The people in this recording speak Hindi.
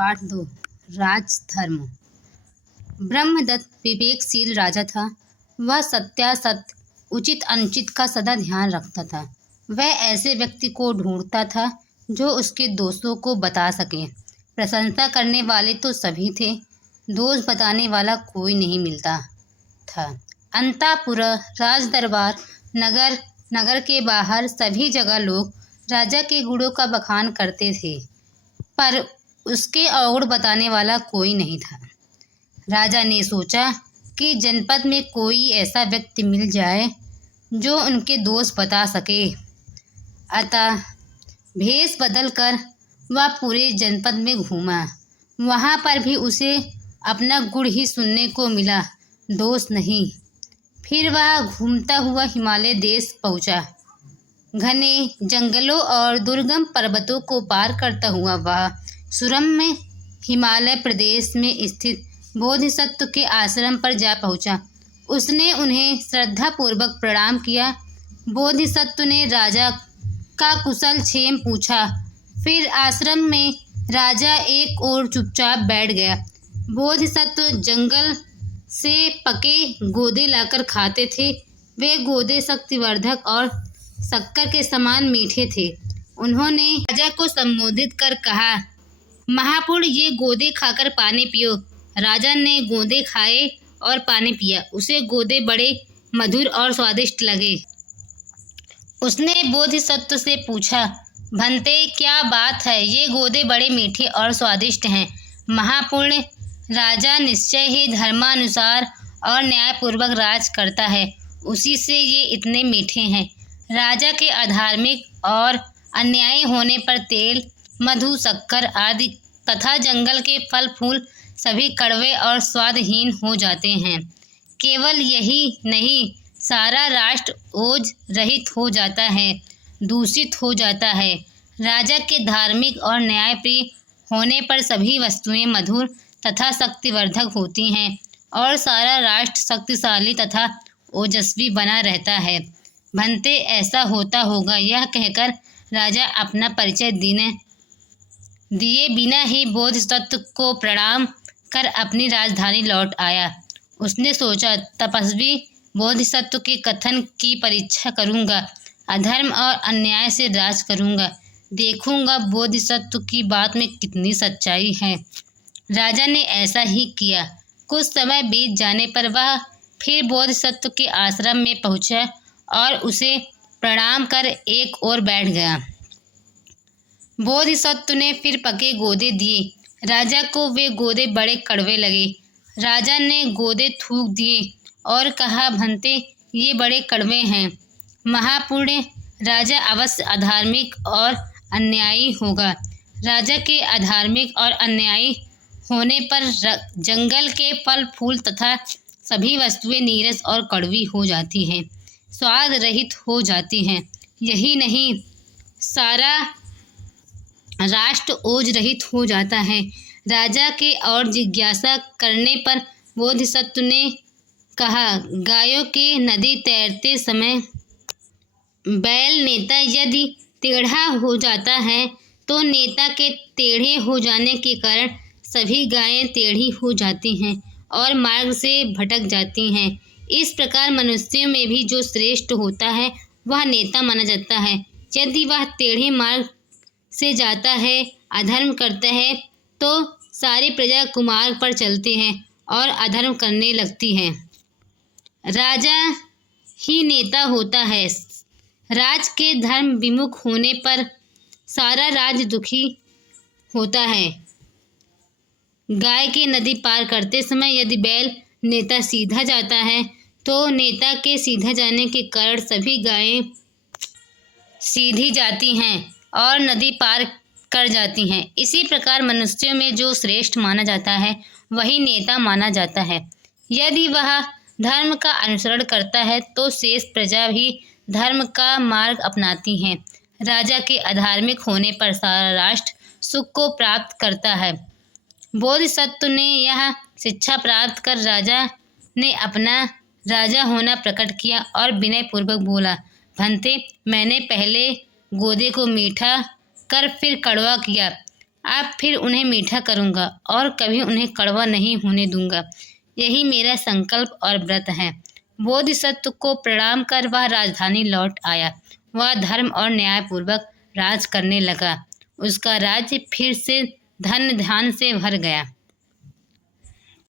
पाठ 2 राजधर्म। ब्रह्मदत्त विवेकशील राजा था। वह सत्यासत्य, उचित अनुचित का सदा ध्यान रखता था। वह ऐसे व्यक्ति को ढूंढता था जो उसके दोषों को बता सके। प्रशंसा करने वाले तो सभी थे, दोष बताने वाला कोई नहीं मिलता था। अंतापुर, राजदरबार, नगर के बाहर सभी जगह लोग राजा के गुणों का बखान करते थे, पर उसके अवगुण बताने वाला कोई नहीं था। राजा ने सोचा कि जनपद में कोई ऐसा व्यक्ति मिल जाए जो उनके दोष बता सके। अतः भेष बदलकर वह पूरे जनपद में घूमा। वहाँ पर भी उसे अपना गुण ही सुनने को मिला, दोष नहीं। फिर वह घूमता हुआ हिमालय देश पहुँचा। घने जंगलों और दुर्गम पर्वतों को पार करता हुआ वह सुरम्य हिमालय प्रदेश में स्थित बोधिसत्व के आश्रम पर जा पहुँचा। उसने उन्हें श्रद्धापूर्वक प्रणाम किया। बोधिसत्व ने राजा का कुशल क्षेम पूछा। फिर आश्रम में राजा एक ओर चुपचाप बैठ गया। बोधिसत्व जंगल से पके गोदे लाकर खाते थे। वे गोदे शक्तिवर्धक और शक्कर के समान मीठे थे। उन्होंने राजा को संबोधित कर कहा, महापुरुष, ये गोदे खाकर पानी पियो। राजा ने गोदे खाए और पानी पिया। उसे गोदे बड़े मधुर और स्वादिष्ट लगे। उसने बोधिसत्व से पूछा, भंते, क्या बात है? ये गोदे बड़े मीठे और स्वादिष्ट हैं। महापुण्य राजा निश्चय ही धर्मानुसार और न्यायपूर्वक राज करता है, उसी से ये इतने मीठे हैं। राजा के अधार्मिक और अन्यायी होने पर तेल, मधु, शक्कर आदि तथा जंगल के फल फूल सभी कड़वे और स्वादहीन हो जाते हैं। केवल यही नहीं, सारा राष्ट्र ओज रहित हो जाता है, दूषित हो जाता है। राजा के धार्मिक और न्यायप्रिय होने पर सभी वस्तुएं मधुर तथा शक्तिवर्धक होती हैं और सारा राष्ट्र शक्तिशाली तथा ओजस्वी बना रहता है। भंते, ऐसा होता होगा। यह कहकर राजा अपना परिचय दिए बिना ही बोधिसत्व को प्रणाम कर अपनी राजधानी लौट आया। उसने सोचा, तपस्वी बोधिसत्व के कथन की परीक्षा करूंगा, अधर्म और अन्याय से राज करूंगा, देखूंगा बोधिसत्व की बात में कितनी सच्चाई है। राजा ने ऐसा ही किया। कुछ समय बीत जाने पर वह फिर बोधिसत्व के आश्रम में पहुंचा और उसे प्रणाम कर एक ओर बैठ गया। बोधिसत्व ने फिर पके गोदे दिए। राजा को वे गोदे बड़े कड़वे लगे। राजा ने गोदे थूक दिए और कहा, भंते, ये बड़े कड़वे हैं। महापुण्य राजा अवश्य अधार्मिक और अन्यायी होगा। राजा के अधार्मिक और अन्यायी होने पर जंगल के फल फूल तथा सभी वस्तुएं नीरस और कड़वी हो जाती हैं, स्वाद रहित हो जाती हैं। यही नहीं, सारा राष्ट्र ओज रहित हो जाता है। राजा के और जिज्ञासा करने पर बोधिसत्व ने कहा, गायों के नदी तैरते समय बैल नेता यदि टेढ़ा हो जाता है तो नेता के टेढ़े हो जाने के कारण सभी गायें टेढ़ी हो जाती हैं और मार्ग से भटक जाती हैं। इस प्रकार मनुष्यों में भी जो श्रेष्ठ होता है वह नेता माना जाता है। यदि वह टेढ़े मार्ग से जाता है, अधर्म करता है, तो सारी प्रजा कुमार्ग पर चलते हैं और अधर्म करने लगती है। राजा ही नेता होता है। राज के धर्म विमुख होने पर सारा राज्य दुखी होता है। गाय के नदी पार करते समय यदि बैल नेता सीधा जाता है तो नेता के सीधा जाने के कारण सभी गायें सीधी जाती हैं और नदी पार कर जाती हैं। इसी प्रकार मनुष्यों में जो श्रेष्ठ माना जाता है वही नेता माना जाता है। यदि वह धर्म का अनुसरण करता है तो शेष प्रजा भी धर्म का मार्ग अपनाती हैं। राजा के अधार्मिक होने पर सारा राष्ट्र सुख को प्राप्त करता है। बोधिसत्व ने यह शिक्षा प्राप्त कर राजा ने अपना राजा होना प्रकट किया और विनय पूर्वक बोला, भंते, मैंने पहले गोदे को मीठा कर फिर कड़वा किया। अब फिर उन्हें मीठा करूँगा और कभी उन्हें कड़वा नहीं होने दूंगा। यही मेरा संकल्प और व्रत है। बोधिसत्व को प्रणाम कर वह राजधानी लौट आया। वह धर्म और न्यायपूर्वक राज करने लगा। उसका राज्य फिर से धन धान से भर गया।